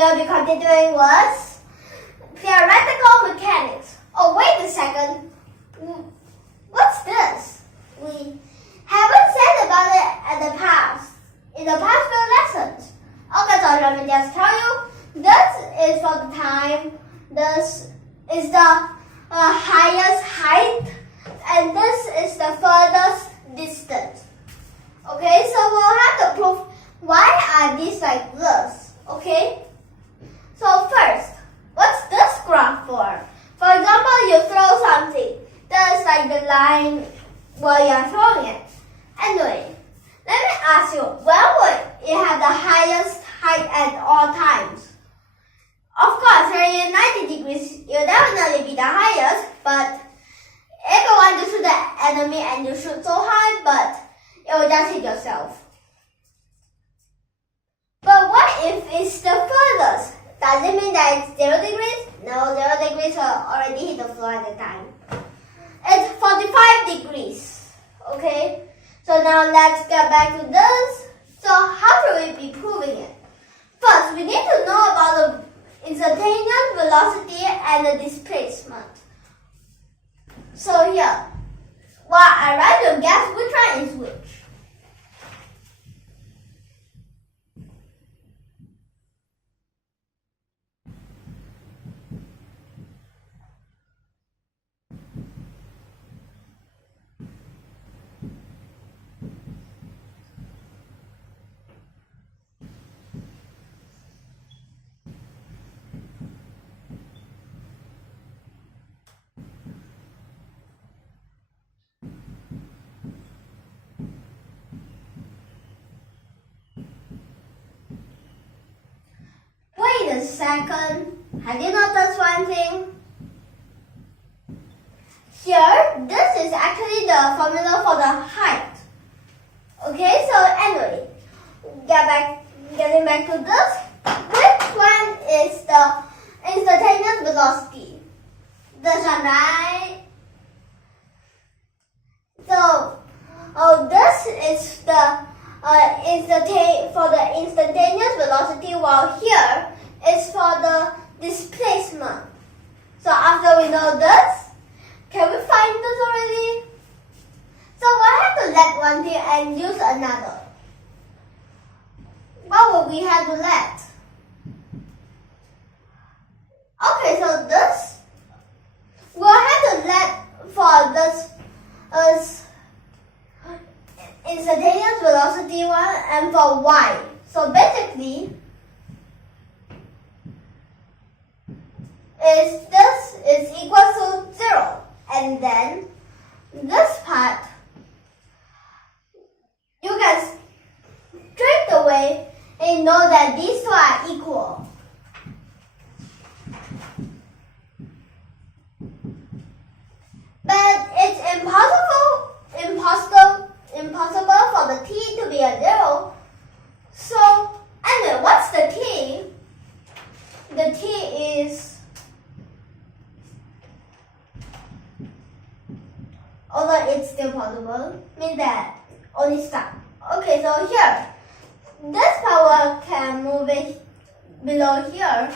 still be continuing was theoretical mechanics. Oh, wait a second. What's this? We haven't said about it in the past few lessons. Okay, so let me just tell you. This is for the time. This is the highest height, and this is the furthest distance. Okay, so we'll have to prove why are these like this. Okay. So first, what's this graph for? For example, you throw something. That's like the line where you're throwing it. Anyway, let me ask you, where would it have the highest height at all times? Of course, here in 90 degrees, you'll definitely be the highest, but if you want to shoot the enemy and you shoot so high, but it will just hit yourself. But what if it's the furthest? Does it mean that it's 0 degrees? No, 0 degrees will already hit the floor at the time. It's 45 degrees. Okay? So now let's get back to this. So how should we be proving it? First, we need to know about the instantaneous velocity and the displacement. So here, well, I like to guess which one is which. Wait a second. Have you noticed one thing? Here, this is actually the formula for the height. Okay, so anyway, getting back to this. Which one is the instantaneous velocity? This one, right? So, this is the instantaneous velocity, while here is for the displacement. So after we know this, can we find this already? So we'll have to let one thing and use another. What would we have to let? Okay, so this, we'll have to let for this instantaneous velocity one and for y. So basically, this is equal to 0, and then this part you can straight away and know that these two are equal. But it's impossible for the t to be a 0. So anyway, what's the t? The t is, although it's still possible, means that only stop. Okay, so here, this power can move it below here,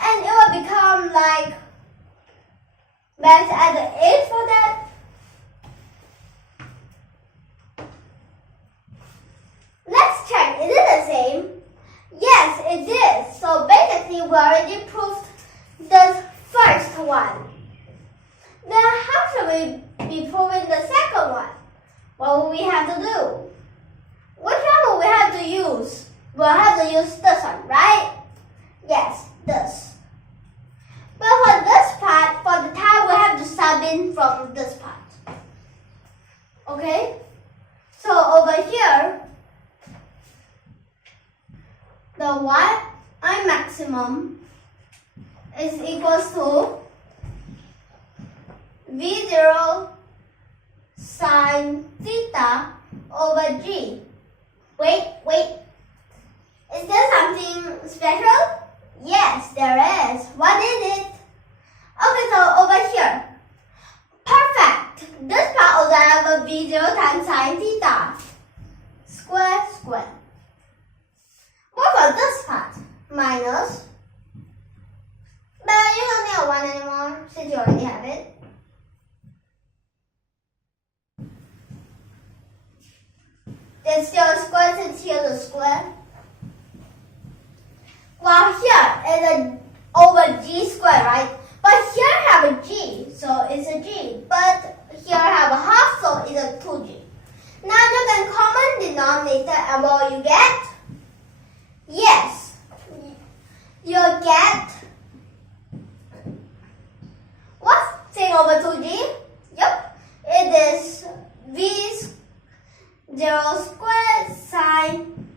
and it will become like, let's add the 8 for that. Let's check, is it the same? Yes, it is. So basically, we already proved this first one. Then how should we be proving the second one? What will we have to do? Which one will we have to use? We'll have to use this one, right? Yes, this. But for this part, for the time, we have to sub in from this part. Okay? So over here, the y maximum is equals to V0 sine theta over g. Wait. Is there something special? Yes, there is. What is it? Okay, so over here. Perfect. This part also have a V0 times sine theta. Square. What about this part? Minus. But you don't need a 1 anymore since you already have it. There's still a square since here's a square. Well, here is a over g squared, right? But here I have a g, so it's a g. But here I have a half, so it's a 2g. Now you can common denominator, and what will you get? Yes, you'll get what's thing over 2g? Yep, it is v0 squared sine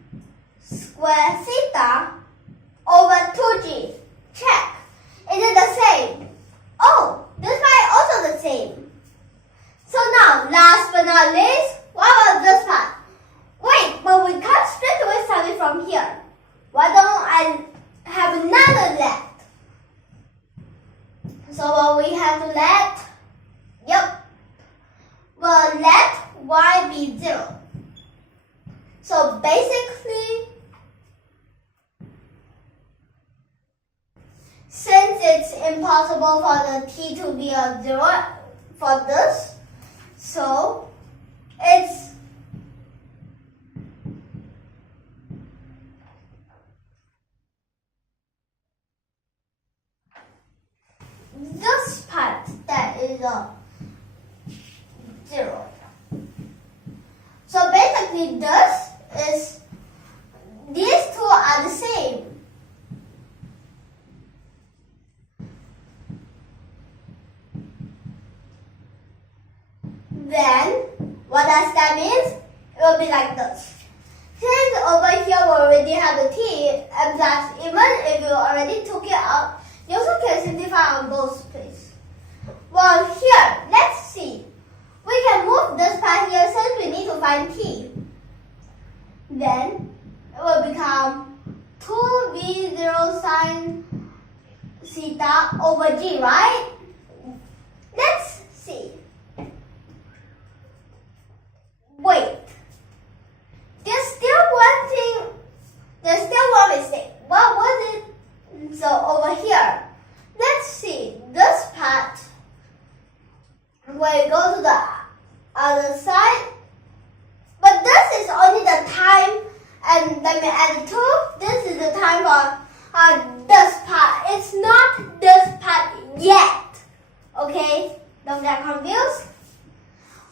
square theta over 2g. Check. Is it the same? Oh, this part is also the same. So now, last but not least, what about this part? Wait, but we can't straight away start it from here. Why don't I have another left? So what we have to let? Yep. We'll let y be 0. So basically, since it's impossible for the t to be a 0 for this, so it's this part that is a 0. So basically this is, these two are the same. Then, what does that mean? It will be like this. Since over here we already have the t, and plus even if you already took it out, you also can simplify on both places. Well, here, let's see. We can move this part here since we need to find t. Then, it will become 2v0 sine theta over g, right? Let's see. Wait, there's still one mistake. What was it? So over here, let's see, this part, where you go to the other side, but this is only the time, and let me add it too, this is the time for this part. It's not this part yet, okay? Don't get confused.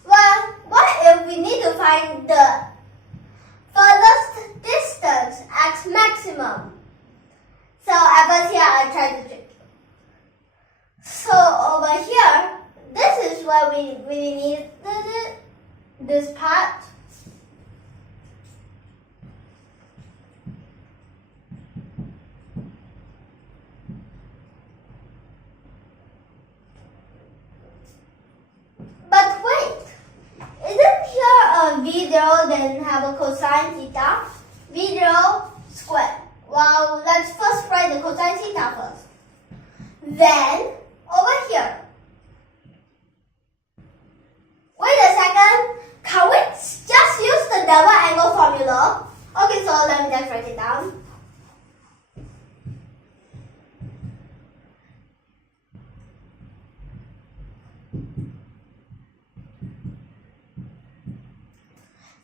Well, what if we need to find the furthest distance x maximum? So at first here I tried to trick you. So over here, this is where we really need this part. But wait, isn't here a v0 then have a cosine theta? v0 squared. Well, let's first write the cosine theta first. Then, over here. Wait a second. Can we just use the double angle formula? Okay, so let me just write it down.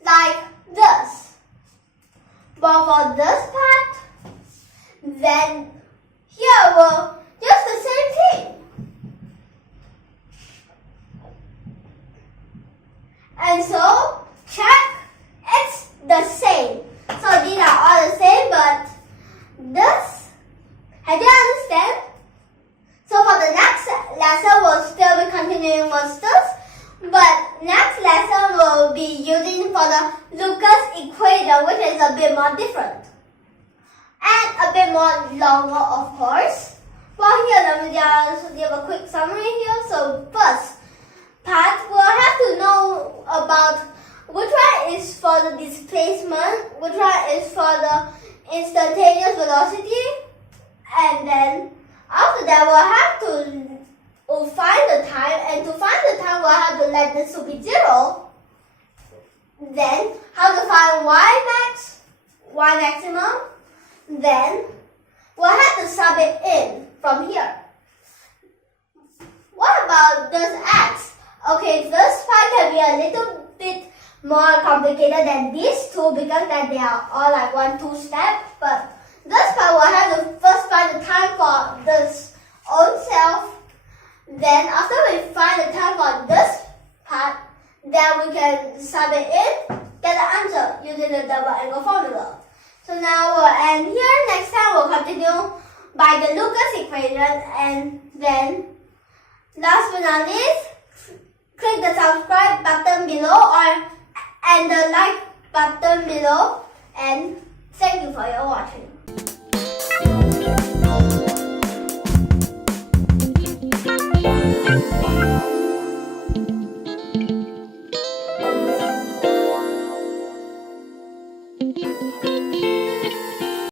Like this. But for this part, then here will just the same thing. And so, check, it's the same. So these are all the same, but this, have you understand? So for the next lesson, we'll still be continuing with this. But next lesson will be using for the Lucas equation, which is a bit more different. And a bit more longer, of course. Well, here, let me just give a quick summary here. So first part, we'll have to know about which one is for the displacement, which one is for the instantaneous velocity. And then after that, we'll have to find the time, and to find the time we'll have to let this to be 0. Then how to find y maximum, then we'll have to sub it in from here. What about this x? Okay, this part can be a little bit more complicated than these two because that they are all like 1-2 step. But this part we'll have to first find the time for this own self. Then after we find the time for this part, then we can sub it in, get the answer using the double angle formula. So now we'll end here. Next time we'll continue by the Lucas equation, and then last but not least, click the subscribe button below and the like button below, and thank you for your watching.